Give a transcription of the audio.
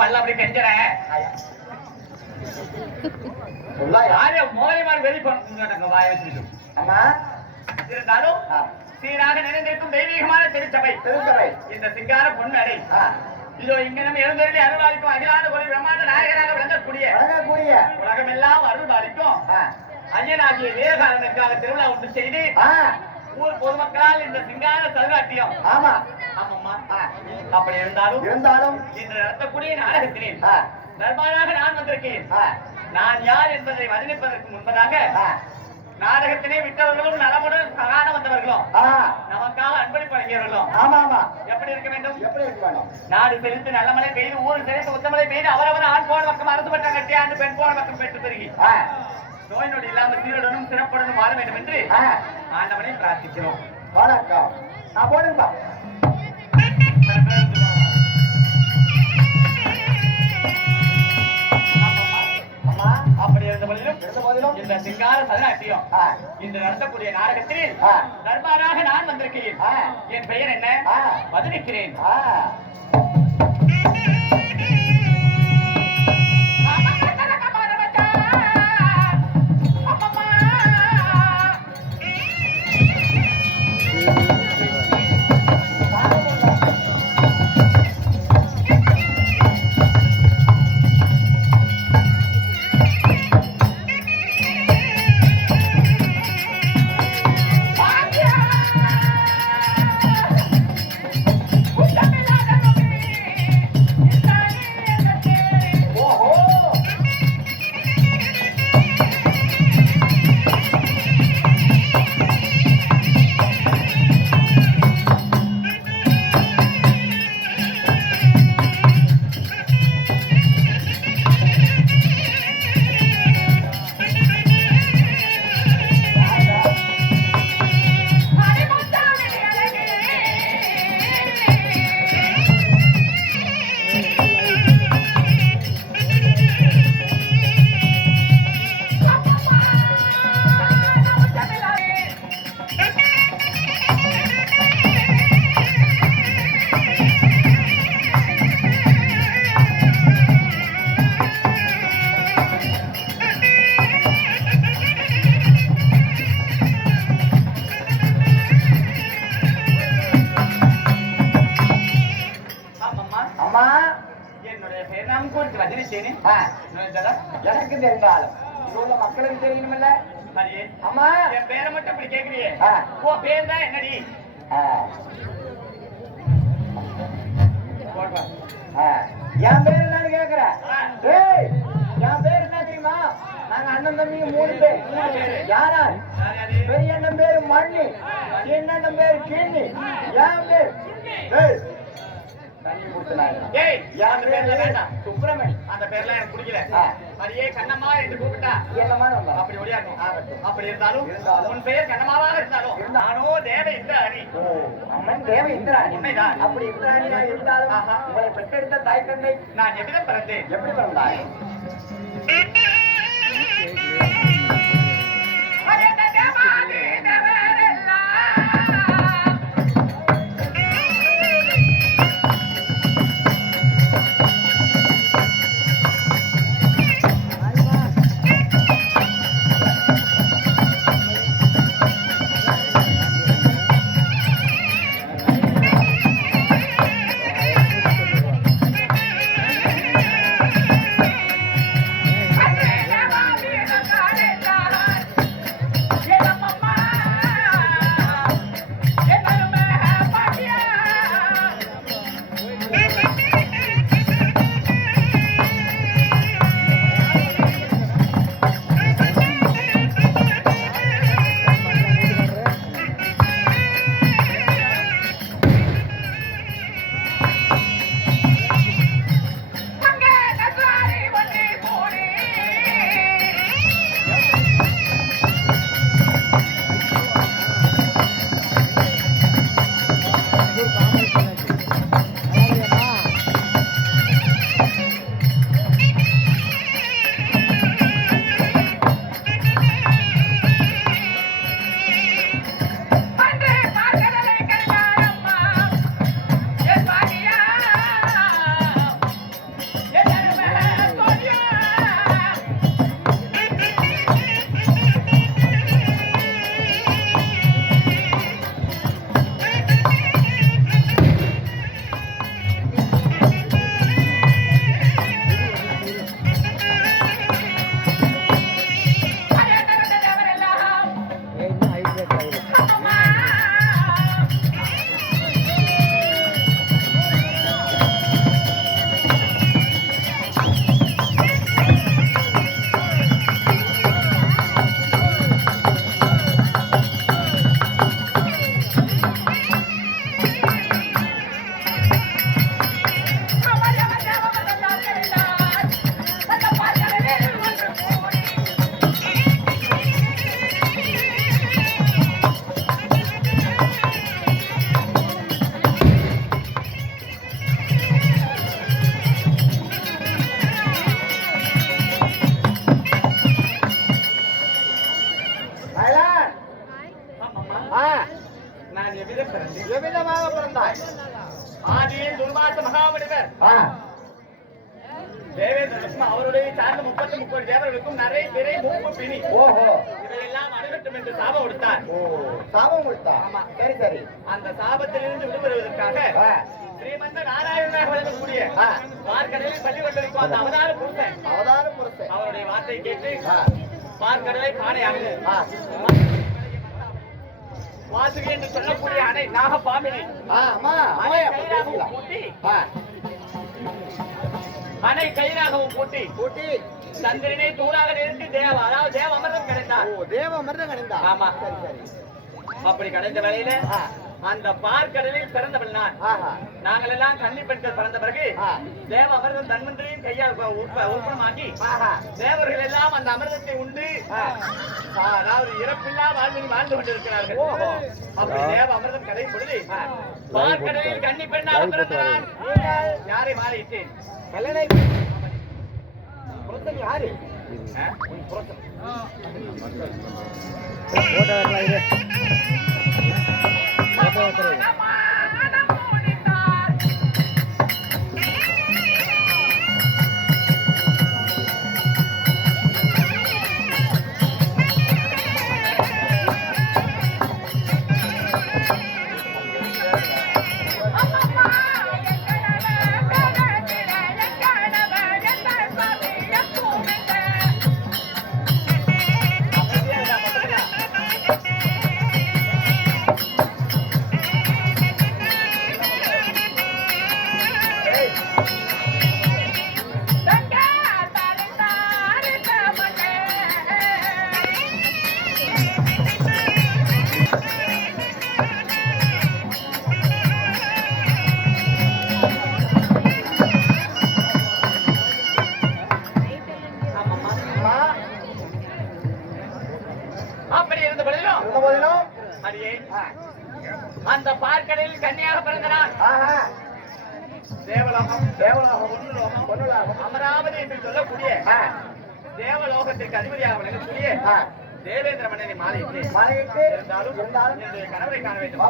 பல்ல அப்படி கெஞ்சற யாரே மோகலிமார் வெளி பண்ண வாய வச்சுட்டு ஆமா இருந்தாலும் சீராக நிறைந்திருக்கும் தெய்வீகமான திருச்சபை இந்த சிங்கார பொன்மேடை இதோ இங்க நம்ம எழுந்தருளி அருள்பாலிக்கும் அகிலான ஒரு பிரம்மாண்ட நாயகராக விளங்கக்கூடிய உலகமெல்லாம் அருள்பாலிக்கும் ஐயனாகிய வீரகாரனுக்காக திருவிழா ஒன்று செய்து ஊர் பொதுமக்களால் இந்த சிங்கார சதுராட்டியம் ஆமா ஆமாம்மா அப்படி இருந்தாலும் இன்று நடத்தக்கூடிய நாடகத்திலே தர்பாராக நான் வந்திருக்கேன் நான் யார் என்பதை வர்ணிப்பதற்கு முன்பதாக நாடகத்திலே விட்டவர்களும் நலமுடன் காண வந்தவர்களும் நமக்காக அன்பளிப்பு வழங்கியவர்களும் ஆமா ஆமா எப்படி இருக்க வேண்டும் நாடு செலுத்து நல்ல மழை பெய்து ஊர் செலுத்து உத்தமலை பெய்து அவரவர் ஆண் போன பக்கம் அரசு பட்டம் கட்டி ஆண்டு பெண் போன பக்கம் பெற்று பெருகி நோய் நொடி இல்லாமல் சீருடனும் சிறப்புடனும் வாழ வேண்டும் என்று ஆண்டவனை பிரார்த்திக்கிறோம். வணக்கம். நான் போடுங்கப்பா. அப்படி இருந்த போதிலும் இந்த சிங்கார சதுராட்டியம் இன்று நடத்தக்கூடிய நாடகத்தில் தர்பாராக நான் வந்திருக்கிறேன். என் பெயர் என்ன? வதனிக்கிறேன். எனக்கு தெரிந்தாலும் மக்களுக்கு தெரியணும்ல. அம்மா என் பேரை மட்டும் இப்படி கேக்குறியே, பேர் தான் என்னடி? என் பேர் என்னன்னு கேக்குற? என் பேர் என்ன தெரியுமா? நாங்க அண்ணன் தம்பிங்க 3 பேர். யாரா? பெரிய அண்ணன் பேரு மண்ணி, சின்ன அண்ணன் பேரு கிண்ணி, என் பேர் அந்த பேர்ல எனக்கு பிடிக்கல. மரியே கண்ணம்மா என்று கூப்பிட்டா என்னமா அப்படி ஒடியாக்கும். அப்படி இருந்தாலும் உன் பெயர் கண்ணம்மாவாக இருந்தாலும் நானோ தேவ இந்திராணி. அம்மன் தேவ இந்திராணி உண்மைதான். அப்படி இந்திராணி இருந்தாலும் உங்களை பெற்றெடுத்த தாய் தந்தை நான் எவ்விதம் பிறந்தேன்? எப்படி பிறந்தாய்? Hare தேவேந்திரனுக்கும் அவருடைய சார்ந்த 33 தேவர்களுக்கும் நிறைய பிறை மூப்பு பிணி ஓஹோ இவையெல்லாம் அணுகட்டும் என்று சாபம் கொடுத்தார். சாபம் கொடுத்தா? ஆமா. சரி சரி. அந்த சாபத்திலிருந்து விடுபடுவதற்காக ஸ்ரீமந்த நாராயணனாக விளங்கக்கூடிய பார்க்கடலில் பள்ளி கொண்டிருக்கும் அந்த அவதார புருஷன் அவருடைய வார்த்தை கேட்டு பார்க்கடலை காணையானது வாசுகி என்று சொல்லக்கூடிய அணை நாகபாமினி அணை கயிறாகவும் பூட்டி சந்திரனை தூணாக நிறுத்தி அதாவது தேவ அமிர்தம் கிடைத்தார். தேவ அமிர்தம் கிடைந்தா? ஆமா. அப்படி கிடைத்த வேளையில அந்த பார்க்கடலில் பிறந்தவள் நான். நாங்கள் எல்லாம் கன்னி பெண்கள் பிறந்த பிறகு தேவ அமிர்தம் தன்வந்திரியின் கையால் உற்பமாக்கி தேவர்கள் எல்லாம் அந்த அமிர்தத்தை உண்டு அதாவது இறப்பில்லா வாழ்வில் வாழ்ந்து கொண்டிருக்கிறார்கள். அப்படி தேவ அமிர்தம் கதை பொழுது பார்க்கடலில் கன்னி பெண்ணாக பிறந்தவன் யாரை மாறிட்டேன் கல்லணை புரத்தன் யாரு? அப்படி இருந்த போதிலும் அடியே அந்த பார்க்கடலில் கன்னியாக பிறந்தனான் தேவலோகம் அமராவதி என்று சொல்லக்கூடிய தேவலோகத்திற்கு அதிபதியாக விளங்கக்கூடிய தேவேந்திர மன்னனை மாலையிட்டு இருந்தாலும் என்னுடைய கணவரை காண வேண்டும்.